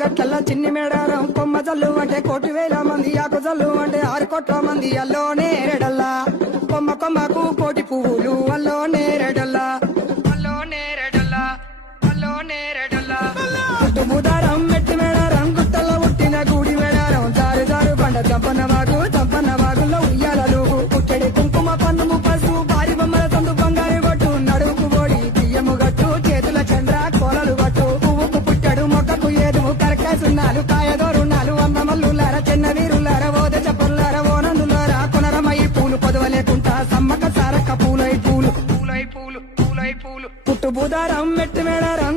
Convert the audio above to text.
గట్ల చిన్ని మేడారం కొమ్మ జల్లు అంటే 1,000 మంది ఆకు జల్లు అంటే 6 కోట్ల మంది అల్లో నేరేడల్లా కొమ్మ కొమ్మకు 1,000 పువ్వులు అల్లో నేరేడల్లా అల్లో నేరేడల్లా అల్లో నేరేడల్లా బుధారం మెట్టి మేడారం గుట్టల్లో పుట్టిన గుడి మేడారం జారు జారు బండ చంపన్న వాగులో ఉయ్యాలలు పుట్టడి కుంకుమ పన్నుము పసుపు భారీ బొమ్మల తందు బంగారు గొట్టు నడుకు బోడి బియ్యము గట్టు చేతుల చంద్ర కోలలు గట్టు పువ్వుకు పుట్టడు మొక్కకు ఏదుము కరకాసున్నాలు కాయదోరున్నాలు అమ్మమల్లులార చిన్న వీరులార ఓద చెప్పల్లార ఓనందులార కొనరమయ్యి పూలు పొదవలేకుంటా సమ్మక సారక్క పూలై పూలు పుట్టు బుధారం మెట్టి మేడారం